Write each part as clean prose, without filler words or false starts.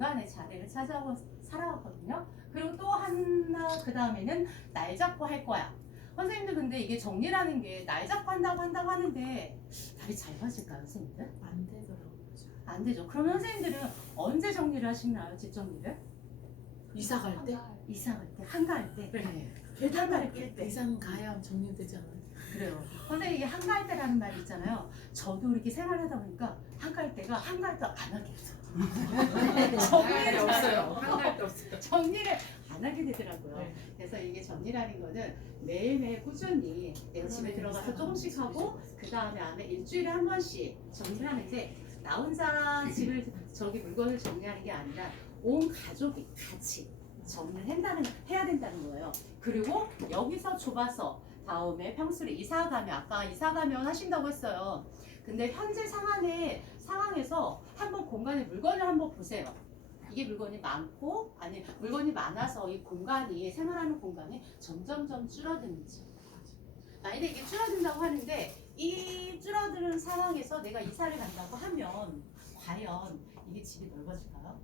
공간의 자리를 찾아오고 살아왔거든요. 그리고 또 하나 그 다음에는 날 잡고 할 거야. 선생님들 근데 이게 정리라는 게 날 잡고 한다고 하는데 답이 잘 맞을까요, 선생님들? 안 되더라고요. 안 되죠. 그러면 선생님들은 언제 정리를 하시나요, 집 정리를? 이사 갈 때? 이사 갈 때, 한가할 때? 네. 한가할 때? 이사는 가야 정리되지 않아요. 그래요. 선생님 이게 한가할 때라는 말이 있잖아요. 저도 이렇게 생활하다 보니까 한가할 때가 한가할 때 안 하게 돼요. 정리를 없어요. 한가할 때 없어요. 정리를 안 하게 되더라고요. 네. 그래서 이게 정리라는 거는 매일매일 꾸준히 내가 집에 들어가서 조금씩 하고 그 다음에 안에 일주일에 한 번씩 정리를 하는데 나 혼자 집을 저기 물건을 정리하는 게 아니라 온 가족이 같이 정리를 해야 된다는 거예요. 그리고 여기서 좁아서 다음에 평소에 이사 가면 아까 이사 가면 하신다고 했어요. 근데 현재 상황에서 한번 공간에 물건을 한번 보세요. 이게 물건이 많고 아니 물건이 많아서 이 공간이 생활하는 공간이 점점점 줄어드는지. 만약에 이게 줄어든다고 하는데 이 줄어드는 상황에서 내가 이사를 간다고 하면 과연 이게 집이 넓어질까요?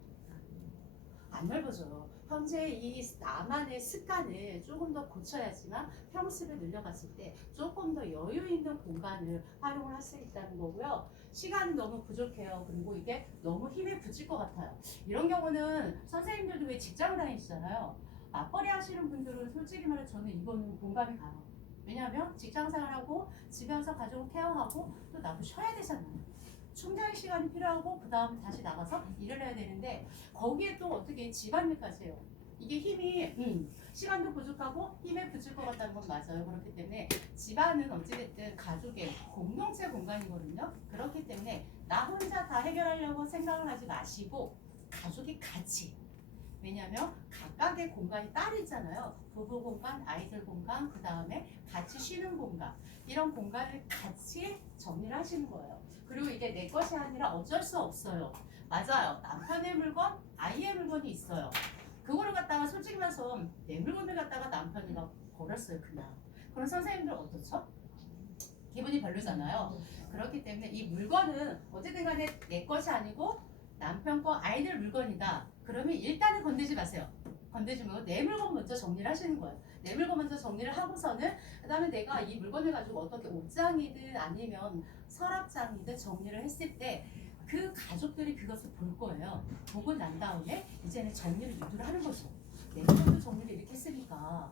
안 넓어져요. 현재 이 나만의 습관을 조금 더 고쳐야지만 평수를 늘려갔을 때 조금 더 여유 있는 공간을 활용을 할 수 있다는 거고요. 시간이 너무 부족해요. 그리고 이게 너무 힘에 부칠 것 같아요. 이런 경우는 선생님들도 왜 직장을 다니시잖아요. 맞벌이 하시는 분들은 솔직히 말해 저는 이거는 공감이 가요. 왜냐하면 직장 생활하고 집에 와서 가족을 케어하고 또 나도 쉬어야 되잖아요. 충전의 시간이 필요하고 그 다음 다시 나가서 일을 해야 되는데 거기에 또 어떻게 집안일까지 해요. 이게 힘이 시간도 부족하고 힘에 부칠 것 같다는 건 맞아요. 그렇기 때문에 집안은 어찌됐든 가족의 공동체 공간이거든요. 그렇기 때문에 나 혼자 다 해결하려고 생각을 하지 마시고 가족이 같이 왜냐하면 각각의 공간이 따로 있잖아요. 부부 공간, 아이들 공간, 그 다음에 같이 쉬는 공간 이런 공간을 같이 정리를 하시는 거예요. 그리고 이게 내 것이 아니라 어쩔 수 없어요. 맞아요. 남편의 물건, 아이의 물건이 있어요. 그거를 갖다가 솔직히 말해서 내 물건을 갖다가 남편이가 버렸어요 그냥. 그럼 선생님들 어떻죠? 기분이 별로잖아요. 그렇기 때문에 이 물건은 어쨌든 간에 내 것이 아니고 남편 거 아이들 물건이다. 그러면 일단은 건드지 마세요. 건드지 말고 내 물건 먼저 정리를 하시는 거예요. 내 물건 먼저 정리를 하고서는 그 다음에 내가 이 물건을 가지고 어떻게 옷장이든 아니면 서랍장이든 정리를 했을 때 그 가족들이 그것을 볼 거예요. 보고 난 다음에 이제는 정리를 유도를 하는 거죠. 내 물건도 정리를 이렇게 했으니까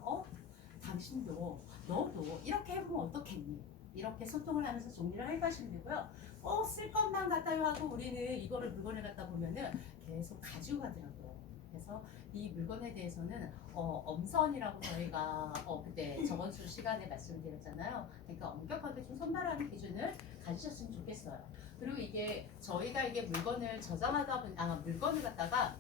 당신도 너도 이렇게 해보면 어떻겠니? 이렇게 소통을 하면서 정리를 해가시면 되고요. 꼭 쓸 것만 갖다요 하고 우리는 이거를 물건을 갖다 보면은 계속 가지고 가더라고요. 그래서 이 물건에 대해서는 엄선이라고 저희가 그때 저번 주 시간에 말씀드렸잖아요. 그러니까 엄격하게 좀 선발하는 기준을 가지셨으면 좋겠어요. 그리고 이게 저희가 이게 물건을 물건을 갖다가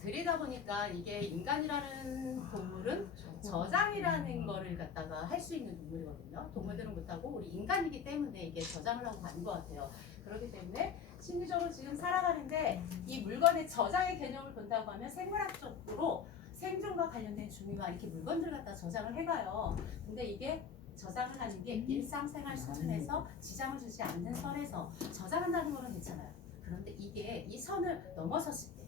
들이다 보니까 이게 인간이라는 동물은 저장이라는 거를 갖다가 할 수 있는 동물이거든요. 동물들은 못하고 우리 인간이기 때문에 이게 저장을 하고 가는 것 같아요. 그렇기 때문에 심리적으로 지금 살아가는데 이 물건의 저장의 개념을 본다고 하면 생물학적으로 생존과 관련된 중요한 이렇게 물건들을 갖다 저장을 해가요. 근데 이게 저장을 하는 게 일상생활 수준에서 지장을 주지 않는 선에서 저장한다는 거는 괜찮아요. 그런데 이게 이 선을 넘어섰을 때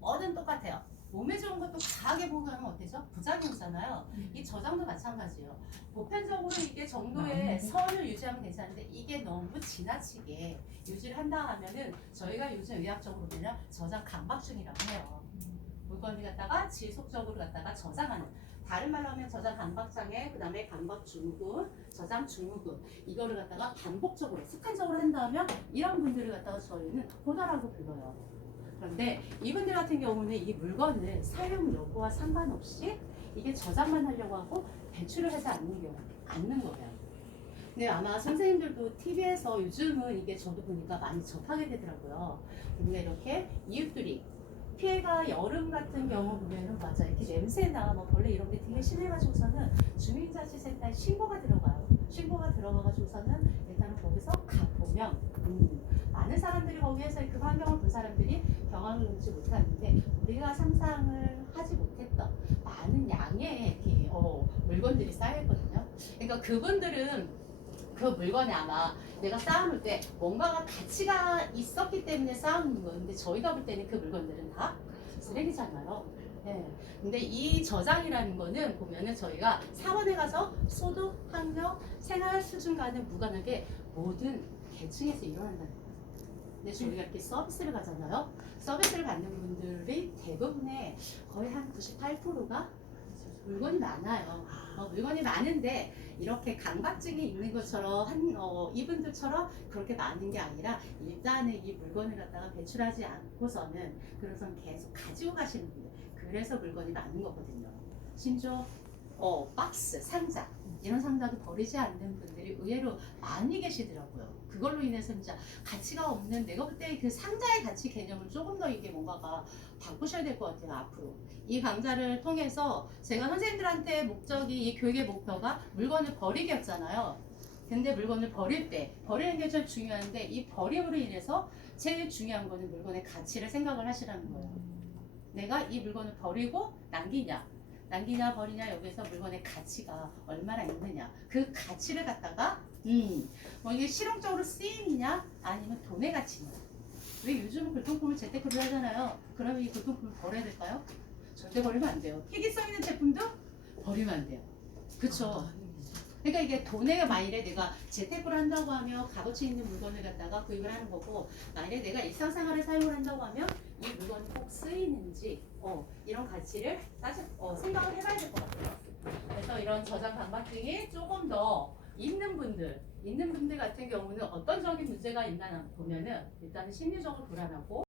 뭐든 똑같아요. 몸에 좋은 것도 과하게 보호하면 어때죠? 부작용이잖아요. 이 저장도 마찬가지예요. 보편적으로 이게 정도의 선을 유지하면 괜찮은데 이게 너무 지나치게 유지를 한다 하면은 저희가 요즘 의학적으로 보면 저장 강박증이라고 해요. 물건을 갖다가 지속적으로 갖다가 저장하는 다른 말로 하면 저장 강박장애, 그 다음에 강박 증후군, 저장 증후군 이거를 갖다가 반복적으로 습관적으로 한다면 이런 분들을 갖다가 저희는 호다라고 불러요. 그런데 이분들 같은 경우는 이 물건을 사용 여부와 상관없이 이게 저장만 하려고 하고 배출을 하지 않는 거예요. 근데 아마 선생님들도 TV에서 요즘은 이게 저도 보니까 많이 접하게 되더라고요. 근데 이렇게 이웃들이 피해가 여름 같은 경우 보면은 맞아 이렇게 냄새나 뭐 벌레 이런 게 되게 심해가지고서는 주민자치센터에 신고가 들어가요. 신고가 들어가가지고서는 일단은 거기서 가보면 많은 사람들이 거기에서 그 환경을 본 사람들이 경험을 하지 못하는데 우리가 상상을 하지 못했던 많은 양의 이렇게 물건들이 쌓여있거든요. 그러니까 그분들은 그 물건에 아마 내가 쌓아놓을 때 뭔가가 가치가 있었기 때문에 쌓아놓는 건데 저희가 볼 때는 그 물건들은 다 쓰레기잖아요. 네. 근데 이 저장이라는 거는 보면은 저희가 사원에 가서 소득, 학력, 생활 수준과는 무관하게 모든 계층에서 일어난다는 거예요. 근데 저희가 이렇게 서비스를 가잖아요. 서비스를 받는 분들이 대부분의 거의 한 98%가 물건이 많아요. 물건이 많은데 이렇게 강박증이 있는 것처럼 이분들처럼 그렇게 많은 게 아니라 일단은 이 물건을 갖다가 배출하지 않고서는 그래서 계속 가지고 가시는 분들. 그래서 물건이 많은 거거든요. 심지어 박스, 상자 이런 상자도 버리지 않는 분들이 의외로 많이 계시더라고요. 그걸로 인해서 진짜 가치가 없는 내가 볼 때 그 상자의 가치 개념을 조금 더 이게 뭔가가 바꾸셔야 될 것 같아요. 앞으로 이 강좌를 통해서 제가 선생님들한테 목적이 이 교육의 목표가 물건을 버리기였잖아요. 근데 물건을 버릴 때 버리는 게 제일 중요한데 이 버림으로 인해서 제일 중요한 거는 물건의 가치를 생각을 하시라는 거예요. 내가 이 물건을 버리고 남기냐 버리냐 여기서 물건의 가치가 얼마나 있느냐 그 가치를 갖다가 뭐 이게 실용적으로 쓰임이냐 아니면 돈의 가치냐. 왜 요즘은 골동품을 재테크를 하잖아요. 그러면 이 골동품을 버려야 될까요? 절대 버리면 안 돼요. 희귀성 있는 제품도 버리면 안 돼요. 그쵸? 그러니까 이게 돈에 만일에 내가 재테크를 한다고 하면 값어치 있는 물건을 갖다가 구입을 하는 거고 만일에 내가 일상생활에 사용을 한다고 하면 이 물건이 꼭 쓰이는지 이런 가치를 생각을 해봐야 될 것 같아요. 그래서 이런 저장 강박증이 조금 더 있는 분들 같은 경우는 어떤 적인 문제가 있나 보면은 일단은 심리적으로 불안하고